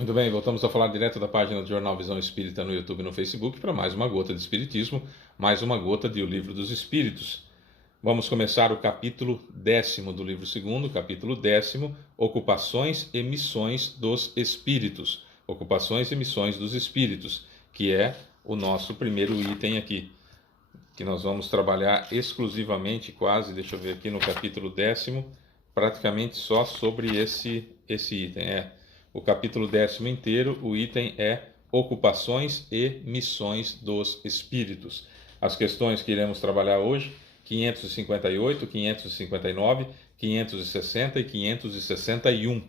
Muito bem, voltamos a falar direto da página do Jornal Visão Espírita no YouTube e no Facebook para mais uma gota de Espiritismo, mais uma gota de O Livro dos Espíritos. Vamos começar o capítulo 10º do livro segundo, capítulo 10º, Ocupações e Missões dos Espíritos. Ocupações e Missões dos Espíritos, que é o nosso primeiro item aqui, que nós vamos trabalhar exclusivamente, quase, deixa eu ver aqui no capítulo 10º, praticamente só sobre esse item. O capítulo 10º inteiro, o item é Ocupações e Missões dos Espíritos. As questões que iremos trabalhar hoje, 558, 559, 560 e 561.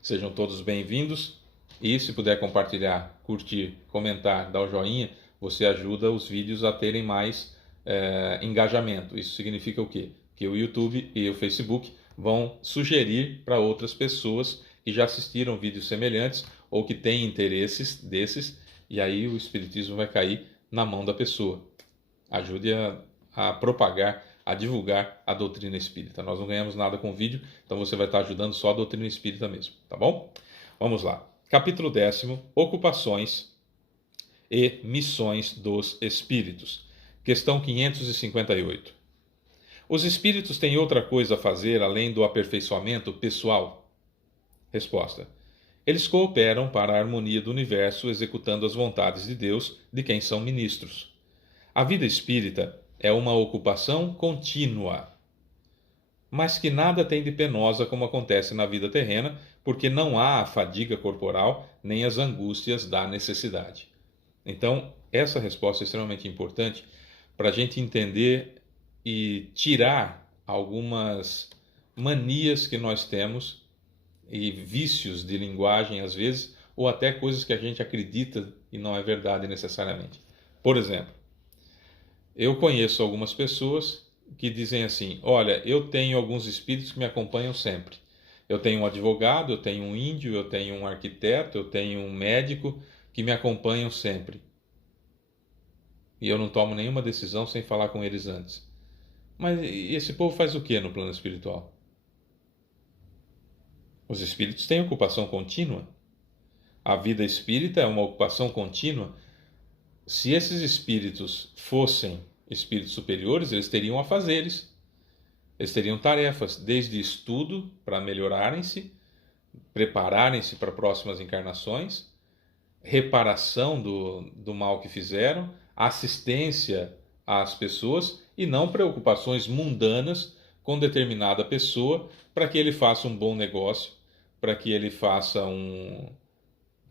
Sejam todos bem-vindos e se puder compartilhar, curtir, comentar, dar o joinha, você ajuda os vídeos a terem mais engajamento. Isso significa o quê? Que o YouTube e o Facebook vão sugerir para outras pessoas que já assistiram vídeos semelhantes ou que têm interesses desses, e aí o Espiritismo vai cair na mão da pessoa. Ajude a propagar, a divulgar a doutrina espírita. Nós não ganhamos nada com o vídeo, então você vai estar ajudando só a doutrina espírita mesmo, tá bom? Vamos lá. Capítulo 10º, Ocupações e Missões dos Espíritos. Questão 558. Os espíritos têm outra coisa a fazer além do aperfeiçoamento pessoal? Resposta. Eles cooperam para a harmonia do universo, executando as vontades de Deus, de quem são ministros. A vida espírita é uma ocupação contínua, mas que nada tem de penosa como acontece na vida terrena, porque não há a fadiga corporal nem as angústias da necessidade. Então, essa resposta é extremamente importante para a gente entender e tirar algumas manias que nós temos e vícios de linguagem, às vezes, ou até coisas que a gente acredita e não é verdade necessariamente. Por exemplo, eu conheço algumas pessoas que dizem assim: olha, eu tenho alguns espíritos que me acompanham sempre. Eu tenho um advogado, eu tenho um índio, eu tenho um arquiteto, eu tenho um médico que me acompanham sempre. E eu não tomo nenhuma decisão sem falar com eles antes. Mas esse povo faz o que no plano espiritual? Os espíritos têm ocupação contínua. A vida espírita é uma ocupação contínua. Se esses espíritos fossem espíritos superiores, eles teriam afazeres, eles teriam tarefas, desde estudo para melhorarem-se, prepararem-se para próximas encarnações, reparação do mal que fizeram, assistência às pessoas e não preocupações mundanas com determinada pessoa para que ele faça um bom negócio, para que ele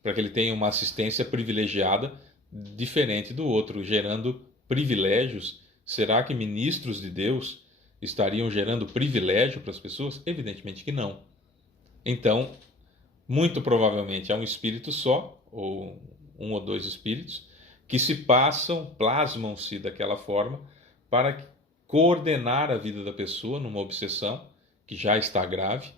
para que ele tenha uma assistência privilegiada diferente do outro, gerando privilégios. Será que ministros de Deus estariam gerando privilégio para as pessoas? Evidentemente que não. Então, muito provavelmente é um espírito só, ou um ou dois espíritos, que se plasmam-se daquela forma para coordenar a vida da pessoa numa obsessão que já está grave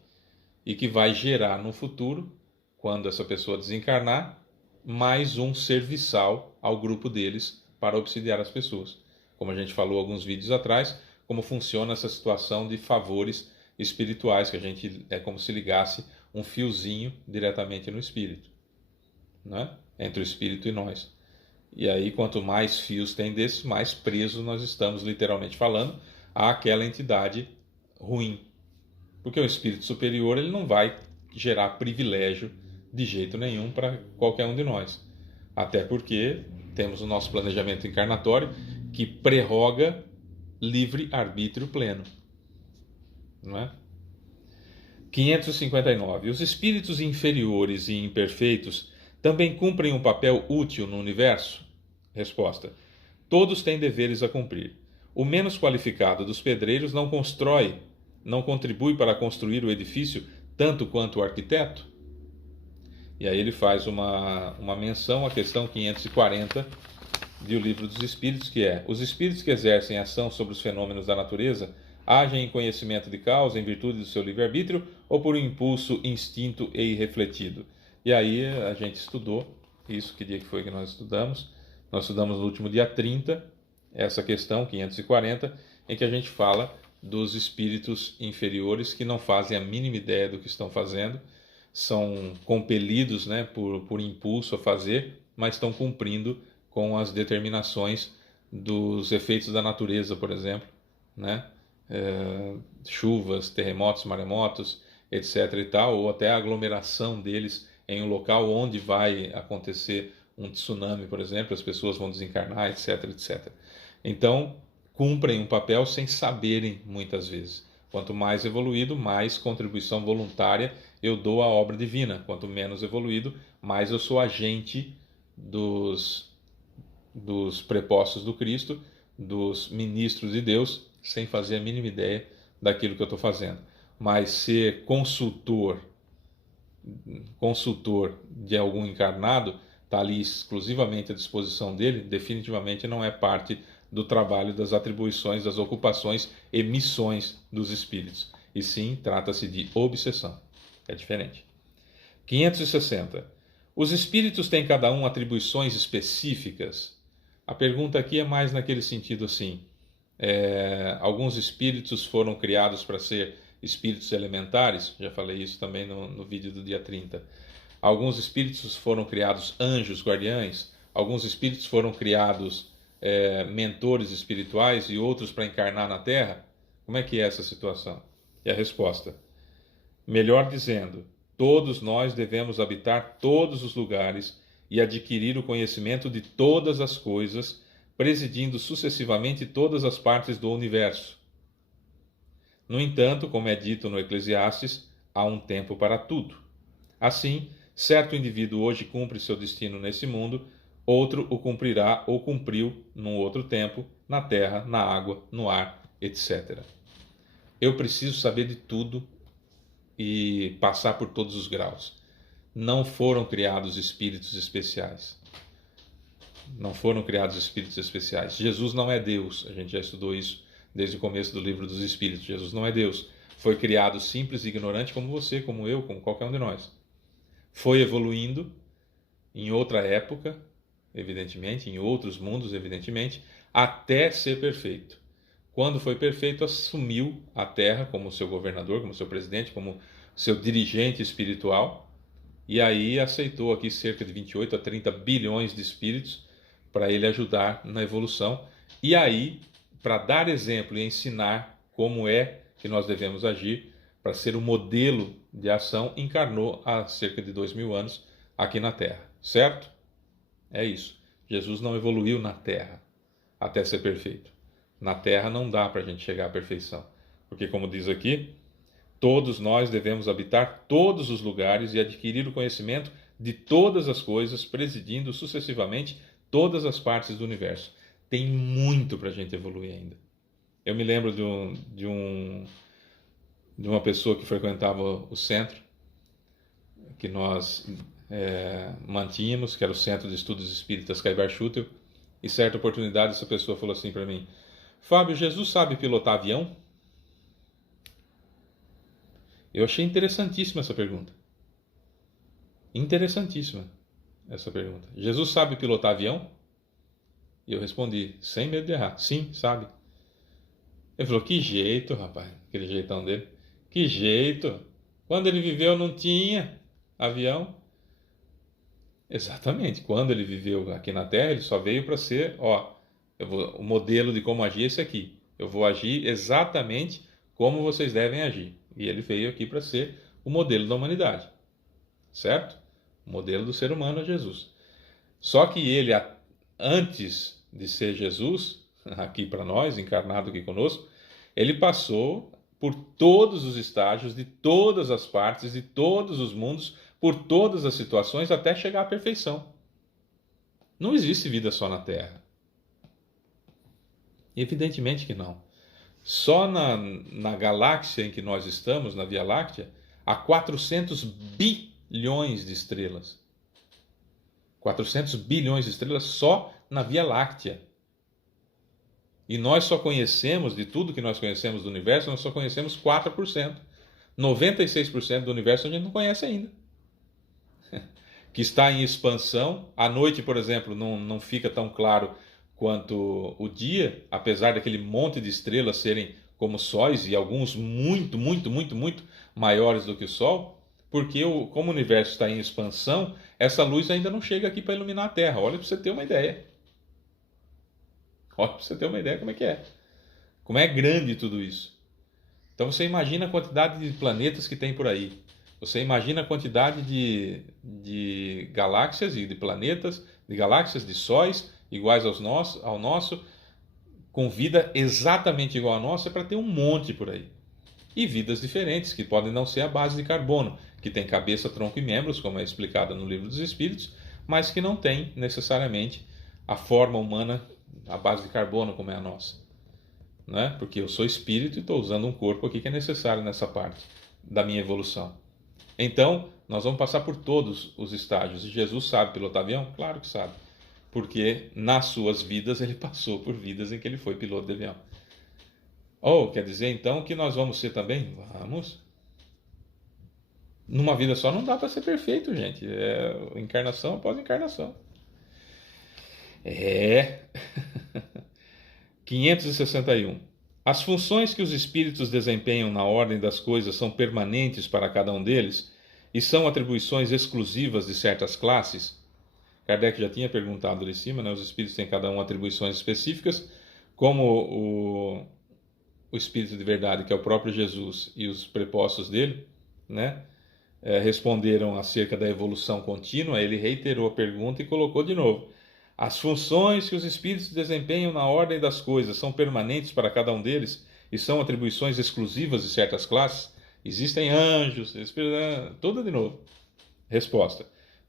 e que vai gerar no futuro, quando essa pessoa desencarnar, mais um serviçal ao grupo deles para obsidiar as pessoas. Como a gente falou alguns vídeos atrás, como funciona essa situação de favores espirituais, que a gente é como se ligasse um fiozinho diretamente no espírito, né? Entre o espírito e nós. E aí, quanto mais fios tem desses, mais presos nós estamos, literalmente falando, àquela entidade ruim. Porque o espírito superior ele não vai gerar privilégio de jeito nenhum para qualquer um de nós. Até porque temos o nosso planejamento encarnatório que prerroga livre-arbítrio pleno. Não é? 559. Os espíritos inferiores e imperfeitos também cumprem um papel útil no universo? Resposta. Todos têm deveres a cumprir. O menos qualificado dos pedreiros não contribui para construir o edifício tanto quanto o arquiteto? E aí ele faz uma menção à questão 540 do Livro dos Espíritos, que é: os espíritos que exercem ação sobre os fenômenos da natureza agem em conhecimento de causa, em virtude do seu livre-arbítrio, ou por um impulso, instinto e irrefletido? E aí a gente estudou isso. Que dia que foi que nós estudamos? Nós estudamos no último dia 30, essa questão 540, em que a gente fala dos espíritos inferiores que não fazem a mínima ideia do que estão fazendo, são compelidos, né, por impulso a fazer, mas estão cumprindo com as determinações dos efeitos da natureza, por exemplo, né? Chuvas, terremotos, maremotos, etc. e tal, ou até a aglomeração deles em um local onde vai acontecer um tsunami, por exemplo, as pessoas vão desencarnar, etc, etc. Então, cumprem um papel sem saberem muitas vezes. Quanto mais evoluído, mais contribuição voluntária eu dou à obra divina. Quanto menos evoluído, mais eu sou agente dos prepostos do Cristo, dos ministros de Deus, sem fazer a mínima ideia daquilo que eu estou fazendo. Mas ser consultor de algum encarnado, está ali exclusivamente à disposição dele, definitivamente não é parte do trabalho, das atribuições, das ocupações e missões dos espíritos. E sim, trata-se de obsessão. É diferente. 560. Os espíritos têm cada um atribuições específicas? A pergunta aqui é mais naquele sentido assim. Alguns espíritos foram criados para ser espíritos elementares, já falei isso também no vídeo do dia 30. Alguns espíritos foram criados anjos guardiães, alguns espíritos foram criados mentores espirituais e outros para encarnar na Terra. Como é que é essa situação? E a resposta: melhor dizendo, todos nós devemos habitar todos os lugares e adquirir o conhecimento de todas as coisas, presidindo sucessivamente todas as partes do universo. No entanto, como é dito no Eclesiastes, há um tempo para tudo. Assim, certo indivíduo hoje cumpre seu destino nesse mundo, outro o cumprirá ou cumpriu num outro tempo, na terra, na água, no ar, etc. Eu preciso saber de tudo e passar por todos os graus. Não foram criados espíritos especiais. Não foram criados espíritos especiais. Jesus não é Deus. A gente já estudou isso desde o começo do livro dos Espíritos. Jesus não é Deus. Foi criado simples e ignorante como você, como eu, como qualquer um de nós. Foi evoluindo em outra época, evidentemente, em outros mundos, evidentemente, até ser perfeito. Quando foi perfeito, assumiu a Terra como seu governador, como seu presidente, como seu dirigente espiritual, e aí aceitou aqui cerca de 28 a 30 bilhões de espíritos para ele ajudar na evolução, e aí, para dar exemplo e ensinar como é que nós devemos agir, para ser um modelo de ação, encarnou há cerca de 2000 anos aqui na Terra, certo? É isso. Jesus não evoluiu na Terra até ser perfeito. Na Terra não dá para a gente chegar à perfeição, porque como diz aqui, todos nós devemos habitar todos os lugares e adquirir o conhecimento de todas as coisas, presidindo sucessivamente todas as partes do universo. Tem muito para a gente evoluir ainda. Eu me lembro de uma pessoa que frequentava o centro, que nós mantínhamos, que era o Centro de Estudos Espíritas Caibar Schutel, e certa oportunidade essa pessoa falou assim para mim: Fábio, Jesus sabe pilotar avião? Eu achei interessantíssima essa pergunta. Interessantíssima essa pergunta. Jesus sabe pilotar avião? E eu respondi, sem medo de errar, sim, sabe. Ele falou, que jeito, rapaz, aquele jeitão dele. Que jeito. Quando ele viveu não tinha avião. Exatamente, quando ele viveu aqui na Terra, ele só veio para ser, o modelo de como agir é esse aqui. Eu vou agir exatamente como vocês devem agir. E ele veio aqui para ser o modelo da humanidade. Certo? O modelo do ser humano é Jesus. Só que ele, antes de ser Jesus, aqui para nós, encarnado aqui conosco, ele passou por todos os estágios, de todas as partes, de todos os mundos, por todas as situações, até chegar à perfeição. Não existe vida só na Terra. Evidentemente que não. Só na galáxia em que nós estamos, na Via Láctea, há 400 bilhões de estrelas. 400 bilhões de estrelas só na Via Láctea. E nós só conhecemos, de tudo que nós conhecemos do universo, nós só conhecemos 4%. 96% do universo a gente não conhece ainda. Que está em expansão. À noite, por exemplo, não fica tão claro quanto o dia, apesar daquele monte de estrelas serem como sóis, e alguns muito, muito, muito, muito maiores do que o Sol. porque como o universo está em expansão, essa luz ainda não chega aqui para iluminar a Terra. Olha para você ter uma ideia. Olha para você ter uma ideia como é que é. Como é grande tudo isso. Então você imagina a quantidade de planetas que tem por aí. Você imagina a quantidade de galáxias e de planetas, de galáxias, de sóis iguais ao nosso, com vida exatamente igual à nossa, para ter um monte por aí. E vidas diferentes, que podem não ser a base de carbono, que tem cabeça, tronco e membros, como é explicado no Livro dos Espíritos, mas que não tem necessariamente a forma humana, a base de carbono, como é a nossa. Não é? Porque eu sou espírito e estou usando um corpo aqui que é necessário nessa parte da minha evolução. Então, nós vamos passar por todos os estágios. E Jesus sabe pilotar avião? Claro que sabe. Porque nas suas vidas ele passou por vidas em que ele foi piloto de avião. Ou quer dizer então que nós vamos ser também? Vamos. Numa vida só não dá para ser perfeito, gente. É encarnação após encarnação. É. 561. As funções que os espíritos desempenham na ordem das coisas são permanentes para cada um deles e são atribuições exclusivas de certas classes? Kardec já tinha perguntado ali em cima, né? Os espíritos têm cada um atribuições específicas, como o espírito de verdade, que é o próprio Jesus, e os prepostos dele, né? Responderam acerca da evolução contínua. Ele reiterou a pergunta e colocou de novo. As funções que os espíritos desempenham na ordem das coisas são permanentes para cada um deles e são atribuições exclusivas de certas classes? Existem anjos, tudo de novo. Resposta: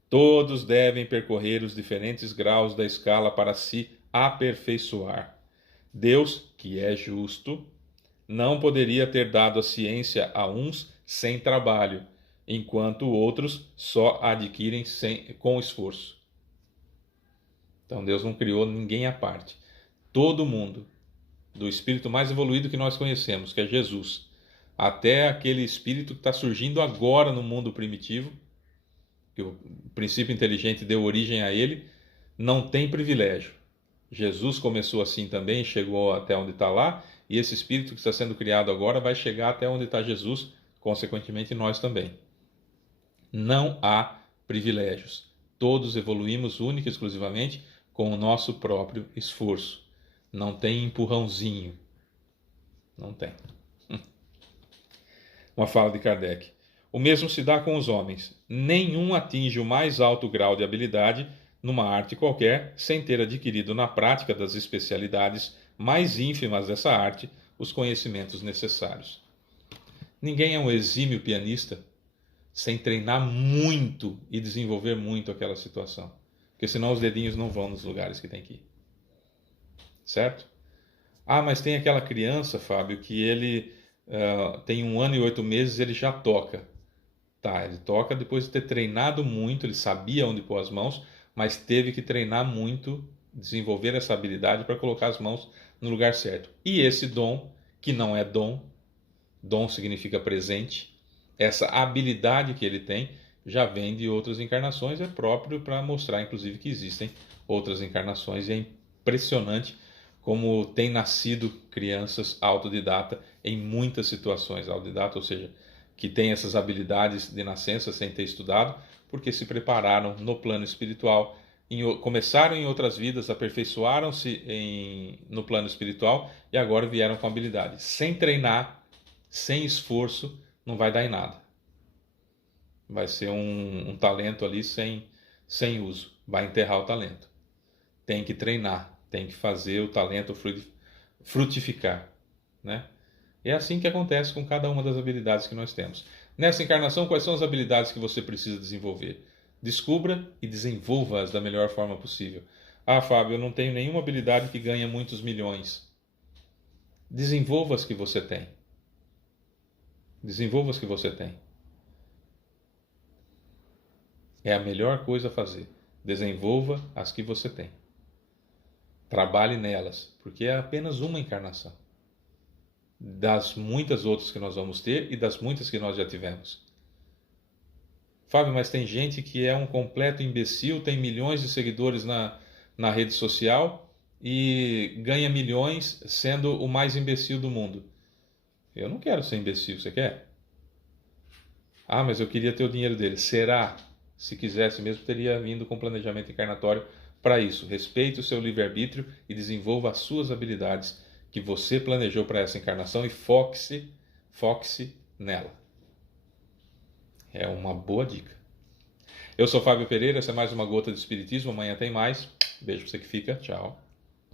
todos devem percorrer os diferentes graus da escala para se aperfeiçoar. Deus, que é justo, não poderia ter dado a ciência a uns sem trabalho, enquanto outros só a adquirem com esforço. Então Deus não criou ninguém à parte. Todo mundo, do espírito mais evoluído que nós conhecemos, que é Jesus, até aquele espírito que está surgindo agora no mundo primitivo, que o princípio inteligente deu origem a ele, não tem privilégio. Jesus começou assim também, chegou até onde está lá, e esse espírito que está sendo criado agora vai chegar até onde está Jesus, consequentemente nós também. Não há privilégios. Todos evoluímos única e exclusivamente com o nosso próprio esforço. Não tem empurrãozinho. Não tem. Uma fala de Kardec. O mesmo se dá com os homens. Nenhum atinge o mais alto grau de habilidade numa arte qualquer sem ter adquirido na prática das especialidades mais ínfimas dessa arte os conhecimentos necessários. Ninguém é um exímio pianista sem treinar muito e desenvolver muito aquela situação. Porque senão os dedinhos não vão nos lugares que tem que ir. Certo? Ah, mas tem aquela criança, Fábio, que ele tem 1 ano e 8 meses e ele já toca. Tá, ele toca depois de ter treinado muito, ele sabia onde pôr as mãos, mas teve que treinar muito, desenvolver essa habilidade para colocar as mãos no lugar certo. E esse dom, que não é dom, dom significa presente, essa habilidade que ele tem já vem de outras encarnações, é próprio para mostrar, inclusive, que existem outras encarnações, e é impressionante como tem nascido crianças autodidata em muitas situações, autodidata, ou seja, que têm essas habilidades de nascença sem ter estudado, porque se prepararam no plano espiritual, começaram em outras vidas, aperfeiçoaram-se no plano espiritual e agora vieram com habilidade. Sem treinar, sem esforço, não vai dar em nada. Vai ser um talento ali sem uso. Vai enterrar o talento. Tem que treinar, tem que fazer o talento frutificar, né? É assim que acontece com cada uma das habilidades que nós temos. Nessa encarnação, quais são as habilidades que você precisa desenvolver? Descubra e desenvolva-as da melhor forma possível. Ah, Fábio, eu não tenho nenhuma habilidade que ganha muitos milhões. Desenvolva as que você tem. Desenvolva as que você tem. É a melhor coisa a fazer. Desenvolva as que você tem. Trabalhe nelas, porque é apenas uma encarnação das muitas outras que nós vamos ter e das muitas que nós já tivemos. Fábio, mas tem gente que é um completo imbecil, tem milhões de seguidores na rede social e ganha milhões sendo o mais imbecil do mundo. Eu não quero ser imbecil, você quer? Ah, mas eu queria ter o dinheiro dele. Será? Se quisesse mesmo, teria vindo com planejamento encarnatório para isso. Respeite o seu livre-arbítrio e desenvolva as suas habilidades que você planejou para essa encarnação e foque-se nela. É uma boa dica. Eu sou Fábio Pereira, essa é mais uma Gota de Espiritismo. Amanhã tem mais. Beijo para você que fica. Tchau.